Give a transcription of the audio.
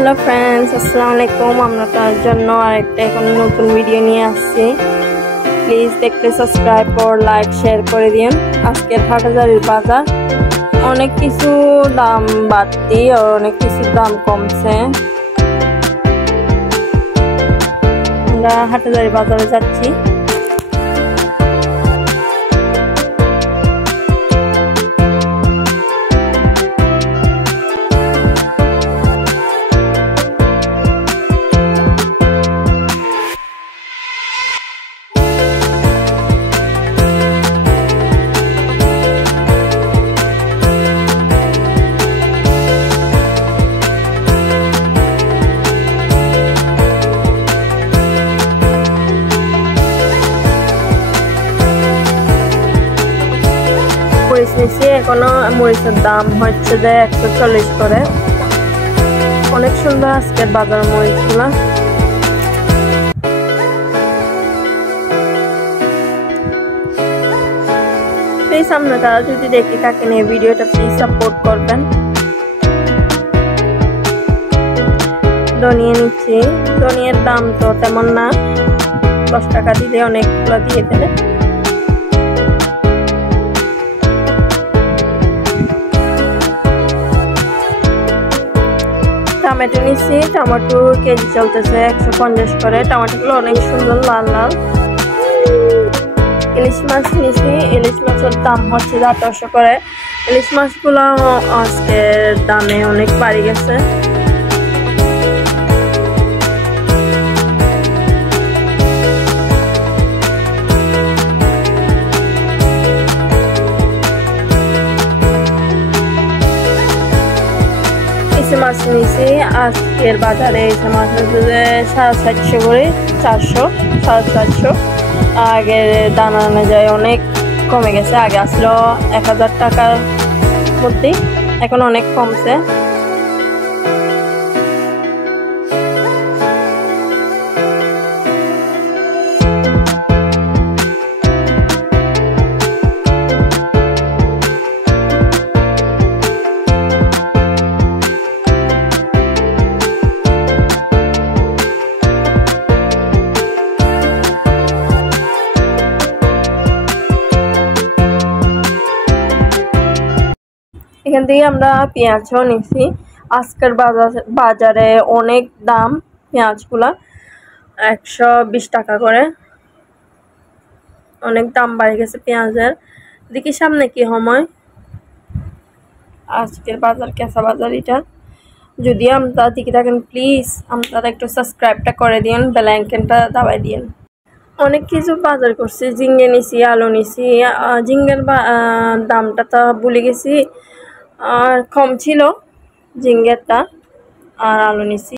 Hello friends, আসসালামু আলাইকুম। আমরা তার জন্য আরেকটা এখন নতুন ভিডিও নিয়ে আসছি। প্লিজ দেখতে সাবস্ক্রাইব আর লাইক শেয়ার করে দিন। আজকের হাটহাজারীর বাজার অনেক কিছু দাম বাড়তি আর অনেক কিছু দাম কমছে। আমরা হাটহাজারী বাজারে যাচ্ছি। মরিচ নিচ্ছি, এখনো মরিচের দাম হচ্ছে যে 140 করে। অনেক সুন্দর আজকের বাজার মরিচগুলা। প্লিজ আপনারা যদি দেখে থাকেন এই ভিডিওটা প্লিজ সাপোর্ট করবেন। ধনিয়া নিচ্ছি, ধনিয়ার দাম তো তেমন না, 10 টাকা দিলে অনেকগুলো দিয়ে দেবে। টমেটো নিচ্ছি, টমেটো কেজি চলতেছে 150 করে। টমেটোগুলো অনেক সুন্দর লাল লাল। ইলিশ মাছ নিচ্ছি, ইলিশ মাছের দাম হচ্ছে 1800 করে। ইলিশ মাছগুলো আজকের দামে অনেক বাড়ি গেছে। মাছ নিয়েছি আজকের বাজারে, এই মাছ হচ্ছে 750 করে, 400, 750। আগের দানা অনুযায়ী অনেক কমে গেছে। আগে আসলো 1000 টাকার মধ্যেই, এখন অনেক কমছে। এখান থেকে আমরা পেঁয়াজও নিছি। আজকের বাজারে অনেক দাম পেঁয়াজগুলা, 120 টাকা করে। অনেক দাম বাড়ে গেছে পেঁয়াজের। দেখি সামনে কি সময়। আজকের বাজার কেঁচা বাজার এটা। যদি আপনারা দেখে থাকেন প্লিজ আপনারা একটু সাবস্ক্রাইবটা করে দিন, বেল আইকনটা দাবাই দিন। অনেক কিছু বাজার করছি, ঝিঙ্গে নিছি, আলু নিছি। ঝিঙ্গের দামটা তো ভুলে গেছি, আর কম ছিল ঝিঙ্গেরটা। আর আলু নিছি।